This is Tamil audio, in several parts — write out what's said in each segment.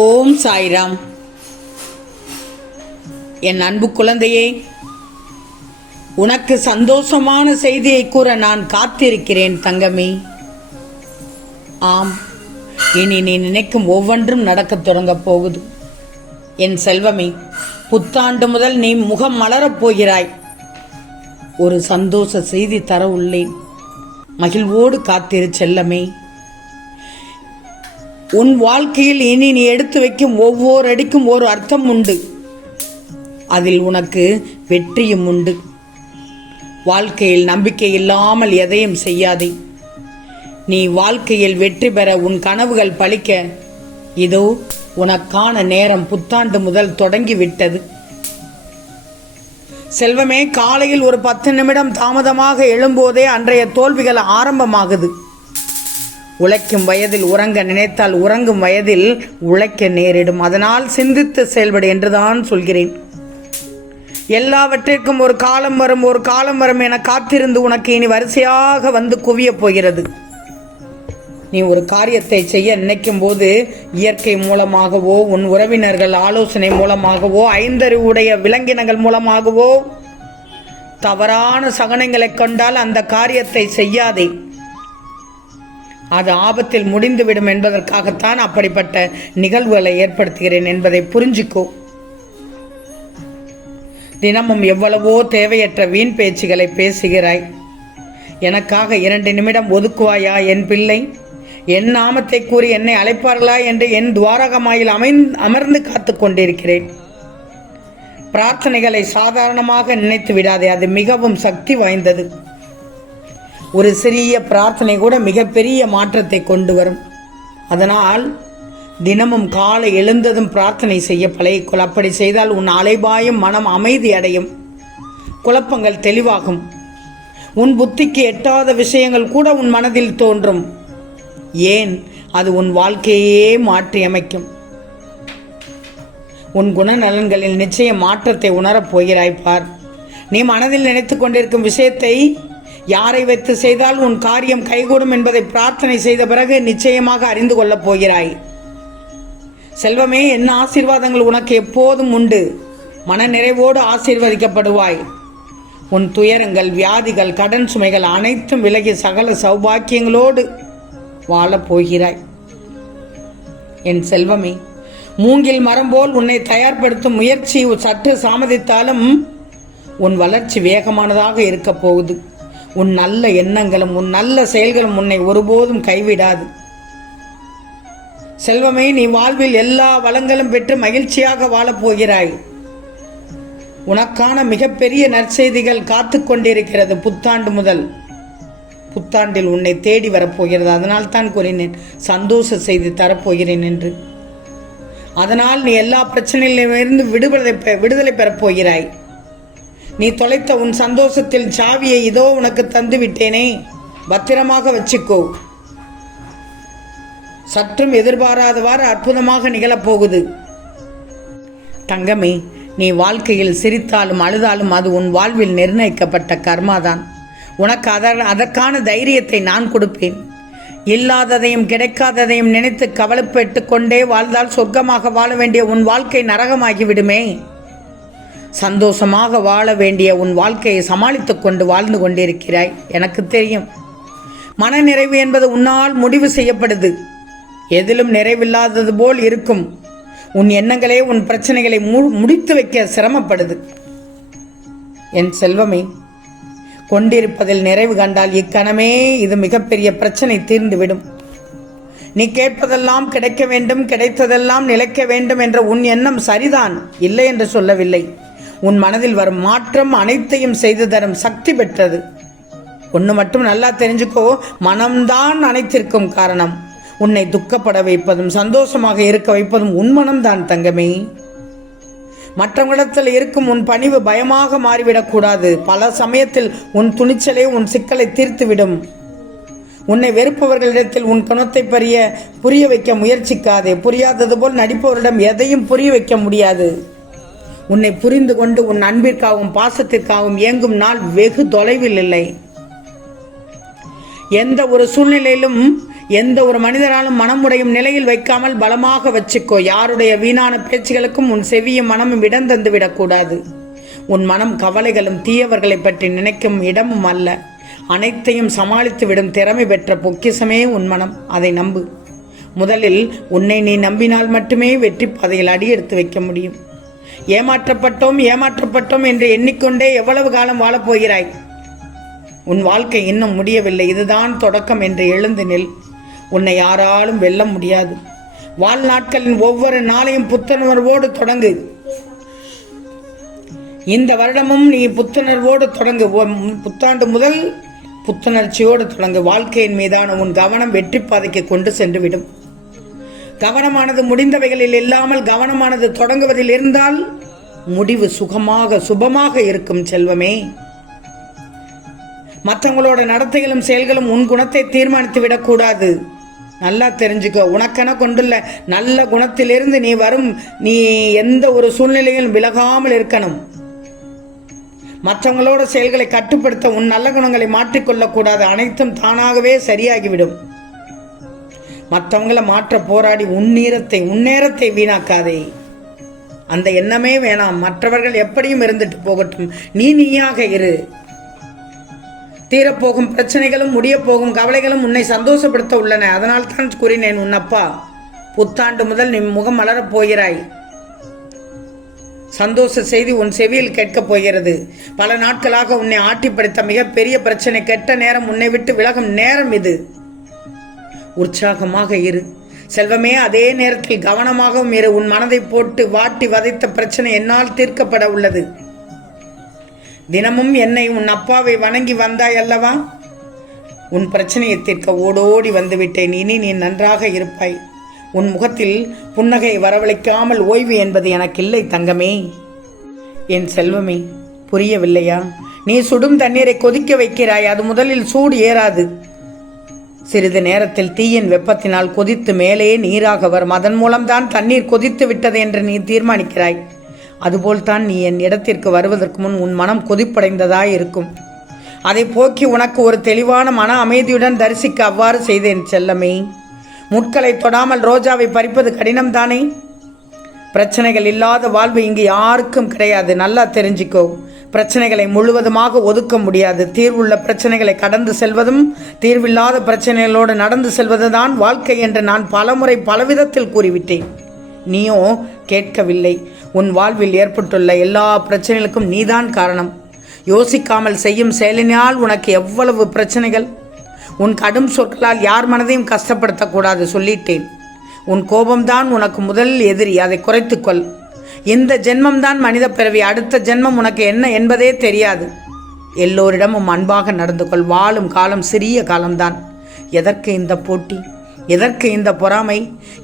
ஓம் சாய்ராம். என் அன்பு குழந்தையே, உனக்கு சந்தோஷமான செய்தியை கூற நான் காத்திருக்கிறேன் தங்கமே. ஆம், இனி நீ நினைக்கும் ஒவ்வொன்றும் நடக்கத் தொடங்கப் போகுது. என் செல்வமே, புத்தாண்டு முதல் நீ முகம் மலரப் போகிறாய். ஒரு சந்தோஷ செய்தி தர உள்ளேன். மகிழ்வோடு காத்திரு செல்லமே. உன் வாழ்க்கையில் இனி நீ எடுத்து வைக்கும் ஒவ்வொரு அடிக்கும் ஒரு அர்த்தம் உண்டு. அதில் உனக்கு வெற்றியும் உண்டு. வாழ்க்கையில் நம்பிக்கை இல்லாமல் எதையும் செய்யாதே. நீ வாழ்க்கையில் வெற்றி பெற, உன் கனவுகள் பலிக்க, இதோ உனக்கான நேரம் புத்தாண்டு முதல் தொடங்கிவிட்டது. செல்வமே, காலையில் ஒரு 10 நிமிடம் தாமதமாக எழும்போதே அன்றைய தோல்விகள் ஆரம்பமாகுது. உழைக்கும் வயதில் உறங்க நினைத்தால் உறங்கும் வயதில் உழைக்க நேரிடும். அதனால் சிந்தித்து செயல்படு என்றுதான் சொல்கிறேன். எல்லாவற்றிற்கும் ஒரு காலம் வரும் என காத்திருந்து உனக்கு இனி வரிசையாக வந்து குவிய போகிறது. நீ ஒரு காரியத்தை செய்ய நினைக்கும் போது இயற்கை மூலமாகவோ, உன் உறவினர்கள் ஆலோசனை மூலமாகவோ, ஐந்தறிவுடைய விலங்கினங்கள் மூலமாகவோ தவறான சகனங்களை கொண்டால் அந்த காரியத்தை செய்யாதே. அது ஆபத்தில் முடிந்துவிடும் என்பதற்காகத்தான் அப்படிப்பட்ட நிகழ்வுகளை ஏற்படுத்துகிறேன் என்பதை புரிஞ்சுக்கோ. தினமும் எவ்வளவோ தேவையற்ற வீண் பேச்சுகளை பேசுகிறாய். எனக்காக 2 நிமிடம் ஒதுக்குவாயா என் பிள்ளை? என் நாமத்தை கூறி என்னை அழைப்பார்களா என்று என் துவாரகமாயில் அமர்ந்து காத்து கொண்டிருக்கிறேன். பிரார்த்தனைகளை சாதாரணமாக நினைத்து விடாதே. அது மிகவும் சக்தி வாய்ந்தது. ஒரு சிறிய பிரார்த்தனை கூட மிகப்பெரிய மாற்றத்தை கொண்டு வரும். அதனால் தினமும் காலை எழுந்ததும் பிரார்த்தனை செய்ய பழகிக்கொள். அப்படி செய்தால் உன் அலைபாயும் மனம் அமைதி அடையும், குழப்பங்கள் தெளிவாகும். உன் புத்திக்கு எட்டாத விஷயங்கள் கூட உன் மனதில் தோன்றும். ஏன், அது உன் வாழ்க்கையே மாற்றி அமைக்கும். உன் குணநலன்களில் நிச்சயம் மாற்றத்தை உணரப் போகிறாய். பார், நீ மனதில் நினைத்து கொண்டிருக்கும் விஷயத்தை யாரை வைத்து செய்தால் உன் காரியம் கைகூடும் என்பதை பிரார்த்தனை செய்த பிறகு நிச்சயமாக அறிந்து கொள்ளப் போகிறாய். செல்வமே, என்ன ஆசீர்வாதங்கள் உனக்கு எப்போதும் உண்டு. மன நிறைவோடு ஆசீர்வதிக்கப்படுவாய். உன் துயரங்கள், வியாதிகள், கடன் சுமைகள் அனைத்தும் விலகி சகல சௌபாக்கியங்களோடு வாழப் போகிறாய். என் செல்வமே, மூங்கில் மரம் போல் உன்னை தயார்படுத்தும் முயற்சி சற்று தாமதித்தாலும் உன் வளர்ச்சி வேகமானதாக இருக்க போகுது. உன் நல்ல எண்ணங்களும் உன் நல்ல செயல்களும் உன்னை ஒருபோதும் கைவிடாது. செல்வமே, நீ வாழ்வில் எல்லா வளங்களும் பெற்று மகிழ்ச்சியாக வாழப் போகிறாய். உனக்கான மிகப்பெரிய நற்செய்திகள் காத்து கொண்டிருக்கிறது. புத்தாண்டு முதல் புத்தாண்டில் உன்னை தேடி வரப்போகிறது. அதனால் தான் கூறினேன் சந்தோஷ செய்தி தரப்போகிறேன் என்று. அதனால் நீ எல்லா பிரச்சனையிலிருந்து விடுதலை பெறப் போகிறாய். நீ தொலைத்த உன் சந்தோஷத்தில் சாவியை இதோ உனக்கு தந்து விட்டேனே, பத்திரமாக வச்சுக்கோ. சற்றும் எதிர்பாராதவாறு அற்புதமாக நிகழப்போகுது. தங்கமே, நீ வாழ்க்கையில் சிரித்தாலும் அழுதாலும் அது உன் வாழ்வில் நிர்ணயிக்கப்பட்ட கர்மாதான். உனக்கு அதற்கான தைரியத்தை நான் கொடுப்பேன். இல்லாததையும் கிடைக்காததையும் நினைத்து கவலைப்பட்டு கொண்டே வாழ்ந்தால் சொர்க்கமாக வாழ வேண்டிய உன் வாழ்க்கை நரகமாகிவிடுமே. சந்தோஷமாக வாழ வேண்டிய உன் வாழ்க்கையை சமாளித்து கொண்டு வாழ்ந்து கொண்டிருக்கிறாய். எனக்கு தெரியும். மன நிறைவு என்பது உன்னால் முடிவு செய்யப்படுது. எதிலும் நிறைவில்லாதது போல் இருக்கும். உன் எண்ணங்களே உன் பிரச்சனைகளை முடித்து வைக்க சிரமப்படுது. என் செல்வமே, கொண்டிருப்பதில் நிறைவு கண்டால் இக்கணமே இது மிகப்பெரிய பிரச்சனை தீர்ந்துவிடும். நீ கேட்பதெல்லாம் கிடைக்க வேண்டும், கிடைத்ததெல்லாம் நிலைக்க வேண்டும் என்ற உன் எண்ணம் சரிதான், இல்லை என்று சொல்லவில்லை. உன் மனதில் வரும் மாற்றம் அனைத்தையும் செய்து தரும் சக்தி பெற்றது. ஒன்று மட்டும் நல்லா தெரிஞ்சுக்கோ, மனம்தான் அனைத்திற்கும் காரணம். உன்னை துக்கப்பட வைப்பதும் சந்தோஷமாக இருக்க வைப்பதும் உன் மனம்தான் தங்கமே. மற்றவங்களிடத்தில் இருக்கும் உன் பணிவு பயமாக மாறிவிடக்கூடாது. பல சமயத்தில் உன் துணிச்சலே உன் சிக்கலை தீர்த்துவிடும். உன்னை வெறுப்பவர்களிடத்தில் உன் குணத்தை புரிய வைக்க முயற்சிக்காதே. புரியாதது போல் நடிப்பவரிடம் எதையும் புரிய வைக்க முடியாது. உன்னை புரிந்து கொண்டு உன் அன்பிற்காகவும் பாசத்திற்காகவும் இயங்கும் நாள் வெகு தொலைவில் இல்லை. எந்த ஒரு சூழ்நிலையிலும் எந்த ஒரு மனிதராலும் மனமுடையும் நிலையில் வைக்காமல் பலமாக வச்சுக்கோ. யாருடைய வீணான பேச்சுகளுக்கும் உன் செவியும் மனமும் இடம் தந்து விடக்கூடாது. உன் மனம் கவலைகளும் தீயவர்களை பற்றி நினைக்கும் இடமும் அல்ல. அனைத்தையும் சமாளித்து விடும் திறமை பெற்ற பொக்கிசமே உன் மனம். அதை நம்பு. முதலில் உன்னை நீ நம்பினால் மட்டுமே வெற்றி பாதையில் அடியெடுத்து வைக்க முடியும். ஏமாற்றப்பட்டோம் என்று எண்ணிக்கொண்டே எவ்வளவு காலம் வாழப்போகிறாய்? உன் வாழ்க்கை இன்னும் முடியவில்லை. இதுதான் தொடக்கம் என்று எழுந்து நில். உன்னை யாராலும் வெல்ல முடியாது. வாழ்நாட்களின் ஒவ்வொரு நாளையும் புத்துணர்வோடு தொடங்கு. இந்த வருடமும் நீ புத்துணர்வோடு தொடங்கு. புத்தாண்டு முதல் புத்துணர்ச்சியோடு தொடங்கு. வாழ்க்கையின் மீதான உன் கவனம் வெற்றி பாதைக்கு கொண்டு சென்றுவிடும். கவனமானது முடிந்தவைகளில் இல்லாமல் கவனமானது தொடங்குவதில் இருந்தால் முடிவு சுபமாக இருக்கும் செல்வமே. மற்றவங்களோட நடத்தைகளும் செயல்களும் உன் குணத்தை தீர்மானித்து விடக்கூடாது. நல்லா தெரிஞ்சுக்கோ. உனக்கென கொண்டுள்ள நல்ல குணத்திலிருந்து நீ எந்த ஒரு சூழ்நிலையிலும் விலகாமல் இருக்கணும். மற்றவங்களோட செயல்களை கட்டுப்படுத்த உன் நல்ல குணங்களை மாற்றிக்கொள்ளக்கூடாது. அனைத்தும் தானாகவே சரியாகிவிடும். மற்றவங்களை மாற்ற போராடி உன் நேரத்தை வீணாக்காதே. அந்த எண்ணமே வேணாம். மற்றவர்கள் எப்படியும் இருந்துட்டு போகட்டும், நீயாக இரு. தீரப்போகும் பிரச்சனைகளும் முடிய போகும் கவலைகளும் உன்னை சந்தோஷப்படுத்த உள்ளன. அதனால் தான் கூறினேன், உன் அப்பா புத்தாண்டு முதல் நீ முகம் மலரப் போகிறாய். சந்தோஷ செய்தி உன் செவியில் கேட்கப் போகிறது. பல நாட்களாக உன்னை ஆட்டிப்படுத்த மிகப்பெரிய பிரச்சனை, கெட்ட நேரம் உன்னை விட்டு விலகும் நேரம் இது. உற்சாகமாக இரு செல்வமே. அதே நேரத்தில் கவனமாகவும் இரு. உன் மனதை போட்டு வாட்டி வதைத்த பிரச்சனை என்னால் தீர்க்கப்பட உள்ளது. தினமும் என்னை உன் அப்பாவை வணங்கி வந்தாய் அல்லவா? உன் பிரச்சனையை தீர்க்க ஓடோடி வந்துவிட்டேன். இனி நீ நன்றாக இருப்பாய். உன் முகத்தில் புன்னகை வரவழைக்காமல் ஓய்வு என்பது எனக்கு இல்லை தங்கமே. என் செல்வமே, புரியவில்லையா? நீ சுடும் தண்ணீரை கொதிக்க வைக்கிறாய். அது முதலில் சூடு ஏறாது. சிறிது நேரத்தில் தீயின் வெப்பத்தினால் கொதித்து மேலே நீராக வரும். அதன் மூலம்தான் தண்ணீர் கொதித்து விட்டது என்று நீ தீர்மானிக்கிறாய். அதுபோல்தான் நீ என் இடத்திற்கு வருவதற்கு முன் உன் மனம் கொதிப்படைந்ததாய் இருக்கும். அதை போக்கி உனக்கு ஒரு தெளிவான மன அமைதியுடன் தரிசிக்க அவ்வாறு செய்தேன் செல்லமே. முட்களை தொடாமல் ரோஜாவை பறிப்பது கடினம்தானே? பிரச்சனைகள் இல்லாத வாழ்வு இங்கு யாருக்கும் கிடையாது. நல்லா தெரிஞ்சுக்கோ. பிரச்சனைகளை முழுவதுமாக ஒதுக்க முடியாது. தீர்வுள்ள பிரச்சனைகளை கடந்து செல்வதும் தீர்வில்லாத பிரச்சனைகளோடு நடந்து செல்வதுதான் வாழ்க்கை என்று நான் பலமுறை பலவிதத்தில் கூறிவிட்டேன். நீயோ கேட்கவில்லை. உன் வாழ்வில் ஏற்பட்டுள்ள எல்லா பிரச்சனைகளுக்கும் நீதான் காரணம். யோசிக்காமல் செய்யும் செயலினால் உனக்கு எவ்வளவு பிரச்சனைகள். உன் கடும் சொற்களால் யார் மனதையும் கஷ்டப்படுத்தக்கூடாது சொல்லிட்டேன். உன் கோபம்தான் உனக்கு முதல் எதிரி. அதை குறைத்துக்கொள். இந்த ஜென்மம்தான் மனித பிறவி. அடுத்த ஜென்மம் உனக்கு என்ன என்பதே தெரியாது. எல்லோரிடமும் அன்பாக நடந்து கொள். வாழும் காலம் சிறிய காலம்தான். எதற்கு இந்த போட்டி? எதற்கு இந்த பொறாமை?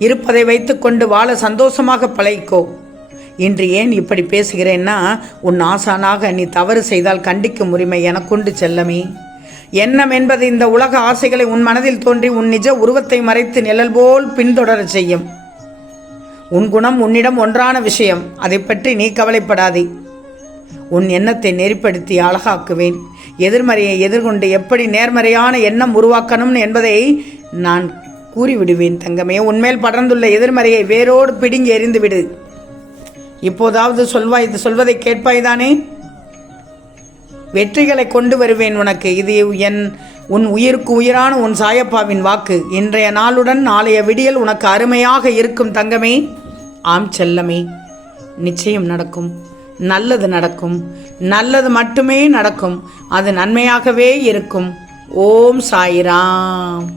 இருப்பதை வைத்துக்கொண்டு வாழ சந்தோஷமாக பழகிக்கோ. இன்று ஏன் இப்படி பேசுகிறேன்னா, உன் ஆசானாக நீ தவறு செய்தால் கண்டிக்கும் உரிமை எனக்குண்டு செல்லமே. எண்ணம் என்பது இந்த உலக ஆசைகளை உன் மனதில் தோன்றி உன் நிஜ உருவத்தை மறைத்து நிழல் போல் பின்தொடரச் செய்யும். உன் குணம் உன்னிடம் ஒன்றான விஷயம். அதை பற்றி நீ கவலைப்படாதே. உன் எண்ணத்தை நெறிப்படுத்தி அழகாக்குவேன். எதிர்மறையை எதிர்கொண்டு எப்படி நேர்மறையான எண்ணம் உருவாக்கணும் என்பதை நான் கூறிவிடுவேன் தங்கமே. உன்மேல் படர்ந்துள்ள எதிர்மறையை வேரோடு பிடுங்கி எறிந்து விடு. இப்போதாவது சொல்வதை கேட்பாய்தானே? வெற்றிகளை கொண்டு வருவேன் உனக்கு. இது உன் உயிருக்கு உயிரான உன் சாயப்பாவின் வாக்கு. இன்றைய நாளுடன் நாளைய விடியல் உனக்கு அருமையாக இருக்கும் தங்கமே. ஆம் செல்லமே, நிச்சயம் நடக்கும். நல்லது நடக்கும். நல்லது மட்டுமே நடக்கும். அது நன்மையாகவே இருக்கும். ஓம் சாய்ராம்.